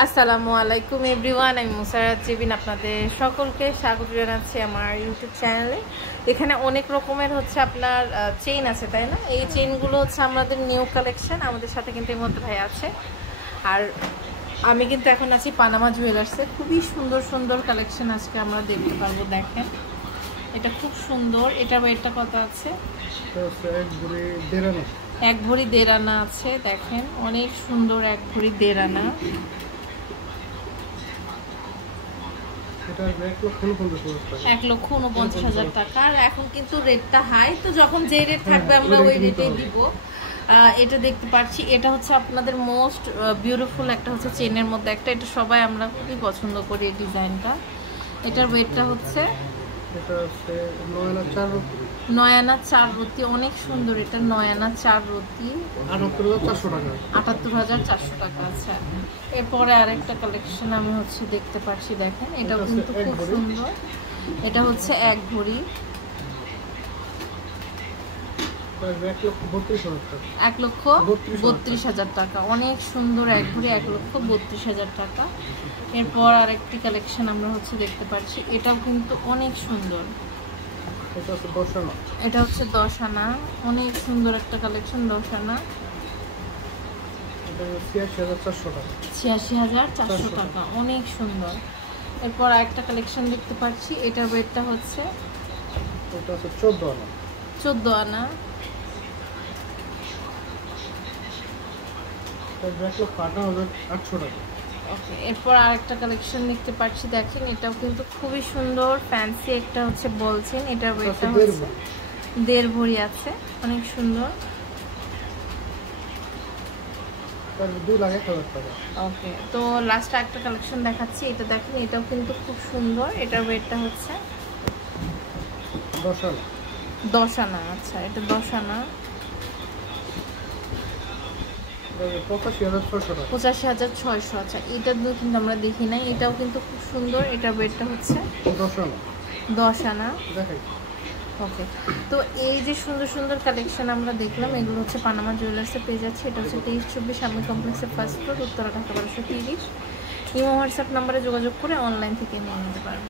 আসসালামু আলাইকুম এভরিওয়ান, আমি মুসারাত জেবিন আপনাদের সকলকে স্বাগত জানাচ্ছি আমার ইউটিউব চ্যানেলে। এখানে অনেক রকমের হচ্ছে আপনার চেইন আছে, তাই না? এই চেইনগুলো হচ্ছে আমাদের নিউ কালেকশন। আমাদের সাথে কিন্তু এর মধ্যে ভাই আছে, আর আমি কিন্তু এখন আছি পানামা জুয়েলার্সে। খুবই সুন্দর সুন্দর কালেকশন আজকে আমরা দেখতে পারবো। দেখেন, এটা খুব সুন্দর। এটার ওয়েটটা কত আছে? এক ভরি দেড় আনা আছে। দেখেন, অনেক সুন্দর এক ভরি দেড় আনা। এক লক্ষ 49,000 টাকা। আর এখন কিন্তু রেটটা হাই, তো যখন যে রেট থাকবে আমরা ওই রেটেই দিব। এটা দেখতে পাচ্ছি, এটা হচ্ছে আপনাদের মোস্ট বিউটিফুল একটা হচ্ছে চেনের মধ্যে একটা। এটা সবাই আমরা খুবই পছন্দ করি এই ডিজাইনটা। এটার ওয়েটটা হচ্ছে 9 আনা 4 রতি। অনেক সুন্দর। এটা 9 আনা 4 রতি, 78,400 টাকা। আচ্ছা, এরপরে আরেকটা কালেকশন আমি হচ্ছে দেখতে পাচ্ছি। দেখেন, এটাও কিন্তু খুব সুন্দর। এটা হচ্ছে এক ভরি, 1,32,000 টাকা। অনেক সুন্দর এক ভরি, 1,32,000 টাকা। এরপর আরেকটি কালেকশন আমরা হচ্ছে দেখতে পাচ্ছি। এটাও কিন্তু অনেক সুন্দর। এটা হচ্ছে 10 আনা। অনেক সুন্দর একটা কালেকশন। 10 আনা 86,400 টাকা। অনেক সুন্দর। এরপর আরেকটা কালেকশন দেখতে পাচ্ছি। এটার ওয়েটটা হচ্ছে 14 আনা। ওকে, এরপর আরেকটা কালেকশন দেখতে পাচ্ছি। দেখেন, এটাও কিন্তু খুবই সুন্দর ফ্যান্সি একটা হচ্ছে বলছেন। এটার ওয়েটটা হচ্ছে 1.5 ভরি আছে। অনেক সুন্দর। ওকে, তো লাস্ট একটা কালেকশন দেখাচ্ছি। এটা দেখেন, এটাও কিন্তু খুব সুন্দর। এটার ওয়েটটা হচ্ছে 10 আনা। আচ্ছা, এটা 10 আনা, 85,600। আচ্ছা, এটা কিন্তু আমরা দেখি নাই। এটাও কিন্তু খুব সুন্দর। এটার ওয়েটটা হচ্ছে 10 আনা। ওকে, তো এই যে সুন্দর সুন্দর কালেকশন আমরা দেখলাম, এগুলো হচ্ছে পানামা জুয়েলার্সে পেয়ে যাচ্ছে। এটা হচ্ছে 23-24 আর্মি কমপ্লেক্সের first floor, Uttara, Dhaka 1230। Imo WhatsApp নাম্বারে যোগাযোগ করে অনলাইন থেকে নিয়ে নিতে পারবেন।